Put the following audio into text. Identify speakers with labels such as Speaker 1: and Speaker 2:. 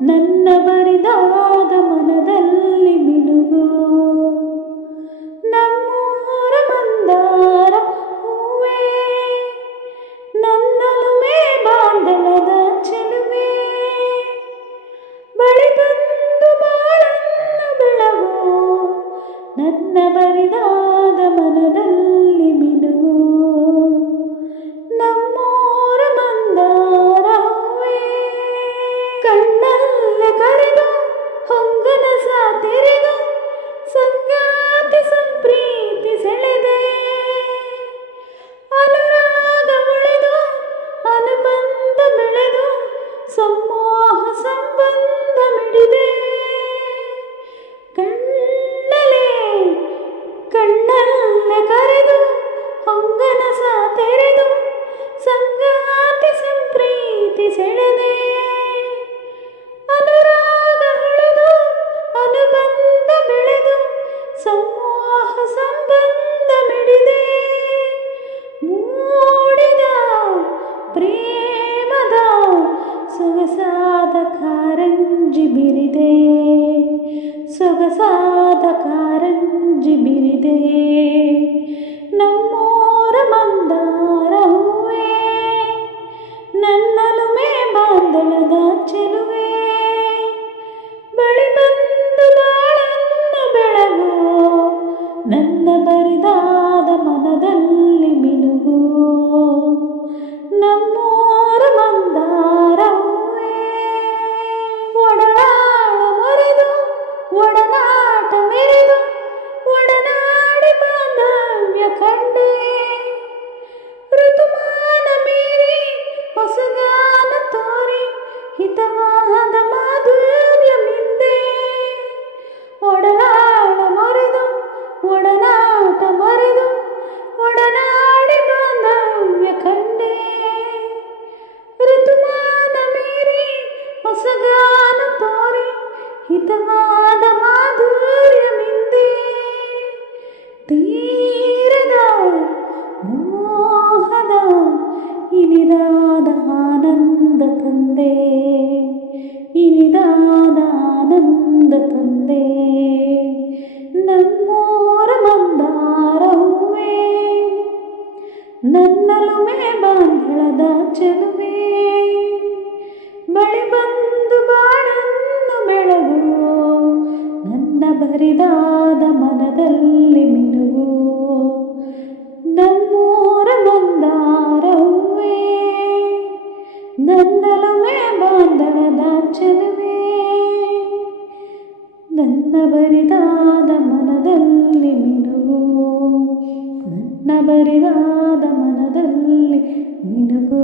Speaker 1: ನನ್ನ ಬರಿದಾದ ಮನದಲ್ಲಿ ಮಿನುಗು. ನಮ್ಮೂರ ಮಂದಾರ ಹೂವೇ ನನ್ನಲುಮೆ ಬಾಂಧವದ ಚೆಲುವೆ. ಬಳಿ ಬಂದು ಬಾಳನ್ನು ಬೆಳಗು, ನನ್ನ ಬರಿದಾದ ಮನದಲ್ಲಿ ಸೊಗಸಾದ ಹೊಸಗಾನ ತೋರಿ, ಹಿತವಾದ ಮಾಧುರ್ಯ ಮಿಂದೆ ತೀರದ ಮೋಹದ, ಇನಿದಾದ ಆನಂದ ತಂದೆ. ಇನಿದಾದ ಆನಂದ ತಂದೆ. ನಮ್ಮೋರ ಮಂದಾರ ಹೂವೇ ನನ್ನಲುಮೆ ಬಾಂಧಳದ ಬರಿದಾದ ಮನದಲ್ಲಿ ಮಿನುಗು ನಮ್ಮೂರ ಮಂದಾರ ಹೂವೇ ನನ್ನಲುಮೆ ಬಾಂಧಳದ ಚೆಲುವೆ ನನ್ನ ಬರಿದಾದ ಮನದಲ್ಲಿ ಮಿನುಗು ನನ್ನ ಬರಿದಾದ ಮನದಲ್ಲಿ ಮಿನುಗು